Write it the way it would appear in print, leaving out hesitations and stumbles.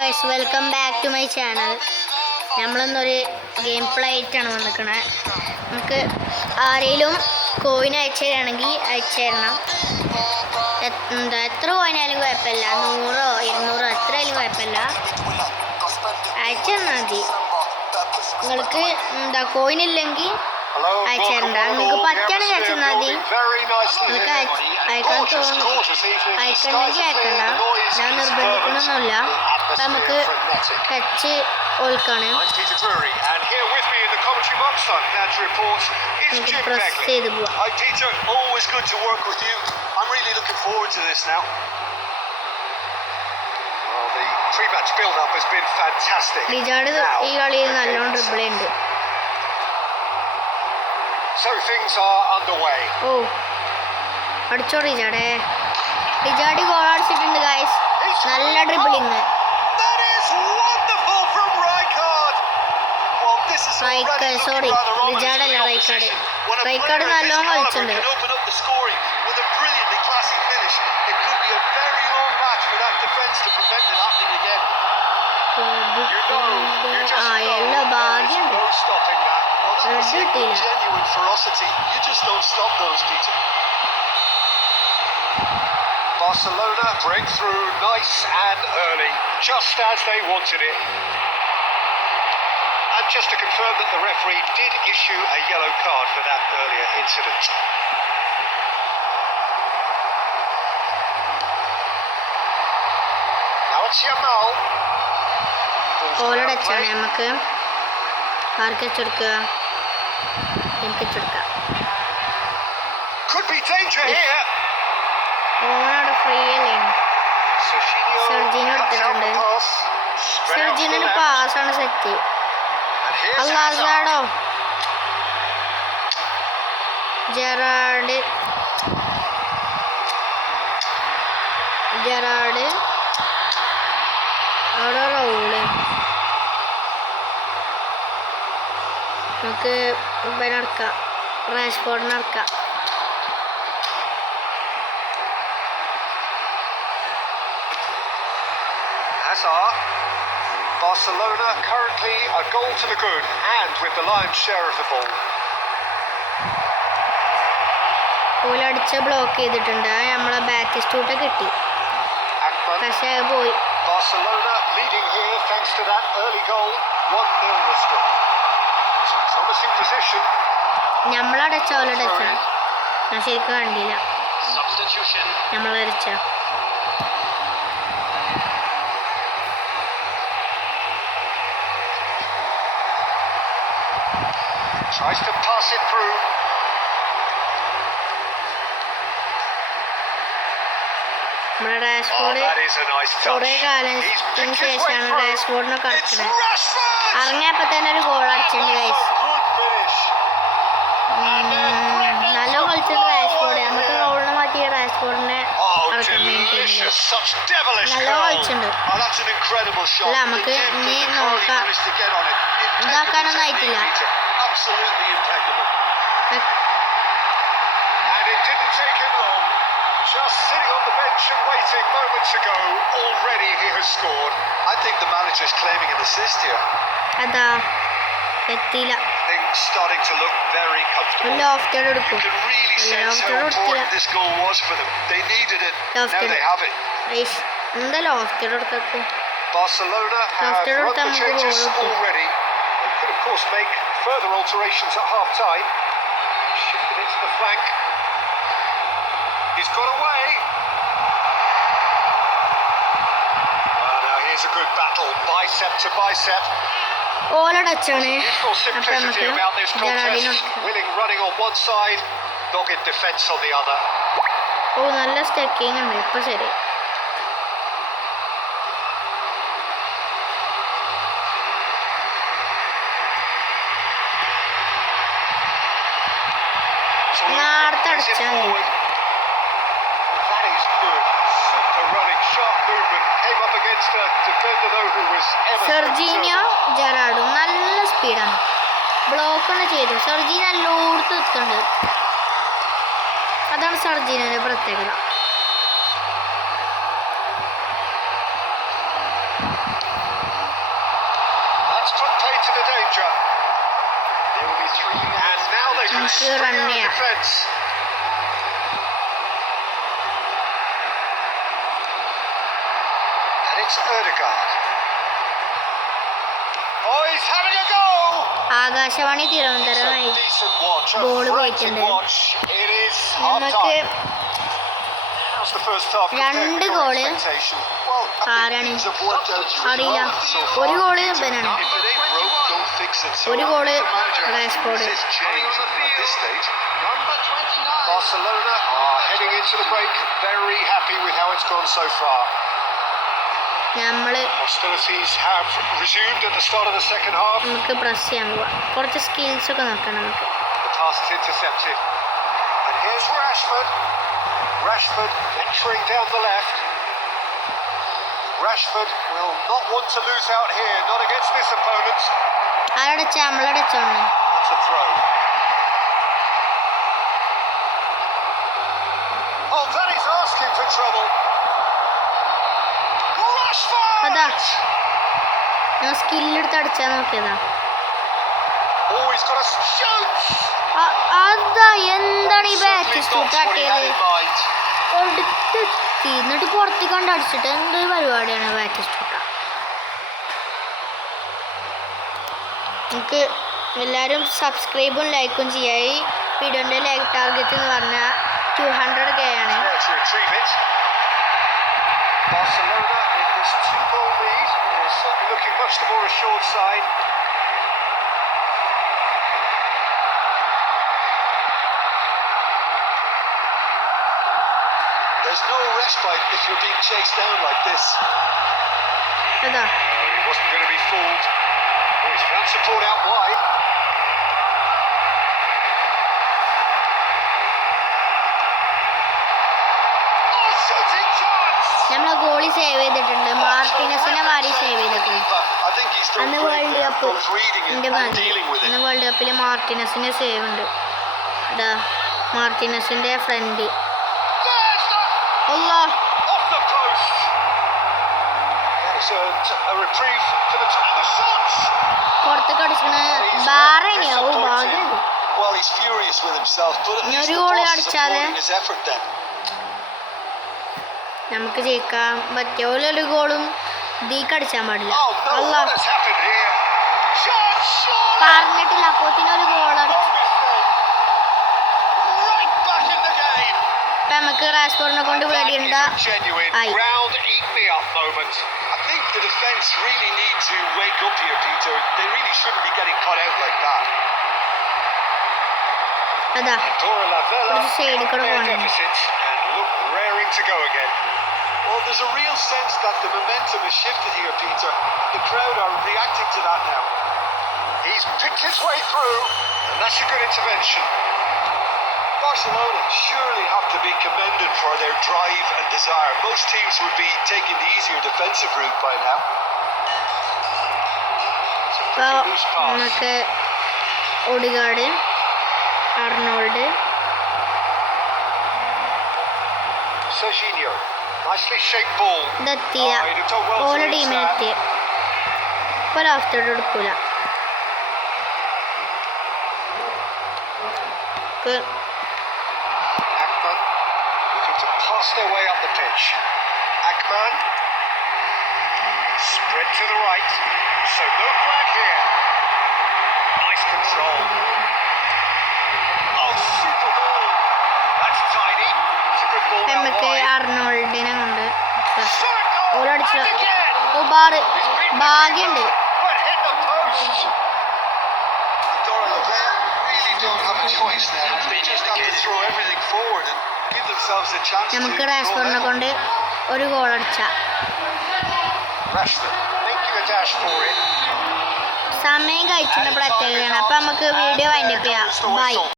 Guys, welcome back to my channel. നമ്മളൊന്നൊരു game play ആയിട്ടാണ് വന്നിരിക്കണേ. നമുക്ക് ആരെങ്കിലും കോയിൻ അയച്ചു തരാണെങ്കിൽ അയച്ചു തരണം. എത്ര കോയിനായാലും കുഴപ്പമില്ല, 100 200 എത്രയായാലും കുഴപ്പമില്ല, അയച്ചു തന്നാൽ മതി. നിങ്ങൾക്ക് കോയിൻ ഇല്ലെങ്കിൽ അയച്ചു തരണ്ട. നിങ്ങൾക്ക് പറ്റുകയാണെങ്കിൽ അയച്ചു തന്നാൽ മതി. നിങ്ങൾക്ക് അയക്കണമെങ്കിൽ അയക്കണ്ട, ഞാൻ നിർബന്ധിക്കണമെന്നില്ല. അപ്പം നമുക്ക് ടച്ച് ഓൾക്കാണ് പ്രസ് ചെയ്ത് പോവാം. ലിജാർഡ് ഈ കളിയിൽ നല്ലോണം ഡ്രിബിൾ ഉണ്ട്. ഓ അടിച്ചോ ലിജാർഡേ. ലിജാർഡ് ഗോൾ അടിച്ചിട്ടുണ്ട് ഗായ്സ്. നല്ല ഡ്രിബിളിങ്. സോറി, ലിജാർഡല്ല, റൈക്കാർഡ് നല്ലോണം കളിച്ചിട്ടുണ്ട്. എല്ലാ ഭാഗ്യമുണ്ട്, റെഡ് കിട്ടിയില്ല. Barcelona break through nice and early, just as they wanted it. And just to confirm that the referee did issue a yellow card for that earlier incident. Now it's Yamal. ഓളടച്ചാണ് നമുക്ക് ആർക്കെടുക്കുക, എനിക്കെടുക്കാം. Could be danger here. ഓണോട് free അല്ലേ. Serginho എടുത്തിട്ടുണ്ട്. സെർജിനൊരു പാസ്സാണ് set. അല്ലാതാടോ ജെറാർഡ് അവിടെ റോള്. നമുക്ക് ഇവനടക്കാം, റാഷ്ഫോർഡിനടക്കാം. Barcelona currently a goal to the good and with the lion's share of the ball. ഓലടിച്ച ബ്ലോക്ക് ചെയ്തിട്ടുണ്ട്. നമ്മളെ ബാക്ക് സ്റ്റൂട്ട് കിട്ടി, പക്ഷേ പോയി. Barcelona leading here thanks to that early goal. 1-0 the score. Promising position. നമ്മളടച്ച ഓലടച്ച ഞാൻ ശരിക്കും കണ്ടില്ല. നമ്മളടിച്ച tries to pass it through. നമ്മുടെ ഡാഷ്ബോർഡ് കുറേ കാലത്തിന് ശേഷമാണ് ഡാഷ്ബോർഡിനൊക്കെ അടച്ചത്. ഇറങ്ങിയപ്പോൾ തന്നെ ഒരു ഗോൾ അടിച്ചിട്ടുണ്ട് ഗൈസ്. നല്ല കളിച്ചിട്ടുണ്ട് ഡാഷ്ബോർഡ്. നമുക്ക് ഗോളിനെ മാറ്റിയ ഡാഷ്ബോർഡിനെ ഇറക്കാൻ വേണ്ടിയിട്ടില്ല. നല്ല കളിച്ചിട്ടുണ്ട്. അല്ല, നമുക്ക് ഇനി നോക്കാം. ഇതാക്കാനൊന്നും ആയിട്ടില്ല. Absolutely impeccable. And it didn't take him long. Just sitting on the bench and waiting moments ago, already he has scored. I think the manager's claiming an assist here. Ada എത്തിയില്ല. Things starting to look very comfortable. You can really sense how important this goal was for them. They needed it. Now they have it. Barcelona have run the changes already. They could of course make further alterations at half-time. Shifted into the flank. He's got away. Now here's a good battle, bicep to bicep. Useful simplicity about this contest. Willing running on one side, dogged defence on the other. നല്ല സ്റ്റക്കിങ് ഉണ്ട്. ഇപ്പൊ ശരി. സെർജീനിയോ ജെറാർഡും നല്ല സ്പീഡാണ്. ബ്ലോക്കാണ് ചെയ്തത്. സെർജീന എല്ലായിടത്തും എത്തുന്നുണ്ട്. അതാണ് സെർജീനയുടെ പ്രത്യേകത. നമുക്ക് റൺ ചെയ്യാം. ആകാശവാണി തിരുവനന്തപുരം ഗോള് പോയിട്ടുണ്ട്. നമുക്ക് 2 ഗോള് ആരാണ് അറിയില്ല. 1 ഗോള് ഇവനാണ്, 1 goal Rashford. Barcelona are heading into the break very happy with how it's gone so far. Hostilities have resumed at the start of the second half. നമുക്ക് പ്രസ് ചെയ്യാൻ പോവാം. കുറച്ച് സ്കിൽസ് ഒക്കെ നോക്കണം നമുക്ക്. The pass is intercepted. And here's Rashford. Rashford venturing down the left. Rashford will not want to lose out here, not against this opponent. ആരടച്ച നമ്മളടച്ചോണ്ട്. That's a throw. Oh, that is asking for trouble. അതാ ഞാൻ സ്കില്ലെടുത്ത് അടിച്ചാൽ നോക്കിയതാ. അതാ എന്താണ് ഈ ബാറ്റിസ്റ്റൂട്ട് തട്ടിയത്? എടുത്തെത്തി എന്നിട്ട് പുറത്തേക്ക് കൊണ്ട് അടിച്ചിട്ട് എന്തൊരു പരിപാടിയാണ് ബാറ്റിസ്റ്റൂട്ട. നമുക്ക് എല്ലാവരും സബ്സ്ക്രൈബും ലൈക്കും ചെയ്യാം. ഈ വീഡിയോൻ്റെ ലൈക്ക് ടാർഗറ്റ് എന്ന് പറഞ്ഞാൽ 200K ആണ്. Barcelona in this 2-goal lead is certainly looking much the more assured side. There's no respite if you're being chased down like this. He wasn't going to be fooled. He's found support out wide. നമ്മളെ goalie save ചെയ്തിട്ടുണ്ട്. മാർട്ടിനസിനെ മാറി സേവ് ചെയ്തിട്ടുണ്ട്. അന്ന് world cup അന്ന് വേൾഡ് കപ്പിൽ മാർട്ടിനസിന് സേവ് ഉണ്ട്. ഇതാ മാർട്ടിനസിന്റെ ഫ്രണ്ട്. പുറത്തേക്ക് അടിച്ചിട്ട് ബാറേനെയാവും ഭാഗ്യമുണ്ട്. ഇനി ഒരു ഗോളി അടിച്ചാല് നമുക്ക് ജയിക്കാൻ പറ്റിയ പോലെ ഒരു ഗോളും ദീക്ക് അടിച്ചാൻ പാടില്ല. പറഞ്ഞിട്ടില്ല അപ്പോത്തിന് ഒരു ഗോൾ അടിച്ചു. ഇപ്പൊ നമുക്ക് റാഷ്ഫോർഡിനെ കൊണ്ട് പേടിയുണ്ട ആയി. അതാ ഒരു സൈഡിൽ കൂടെ പോകണം. To go again. Well, there's a real sense that the momentum has shifted here, Peter. The crowd are reacting to that now. He's picked his way through, and that's a good intervention. Barcelona surely have to be commended for their drive and desire. Most teams would be taking the easier defensive route by now. നമുക്ക് Odegaard, Arnold, Serginho, nicely shaped ball. ഇതെത്തിയ ഓരോ ടീമിനെത്തിയ ഇപ്പൊ ലാസ്റ്റോട് എടുക്കൂല. Akman looking to pass their way up the pitch. Akman spread to the right, so no flag here. Nice control. Oh, super ball. That's tidy. നമുക്ക് അർണോൾഡിനെ കൊണ്ട് ഓരടിച്ച ഭാഗ്യമുണ്ട്. നമുക്ക് റാഷ്ഫോർഡിനെ കൊണ്ട് ഒരു ഗോൾ അടിച്ച സമയം കഴിച്ചിട്ട് പ്രത്യേകതയാണ്. അപ്പൊ നമുക്ക് വീഡിയോ വൈൻഡപ്പ് ചെയ്യാം. ബൈ.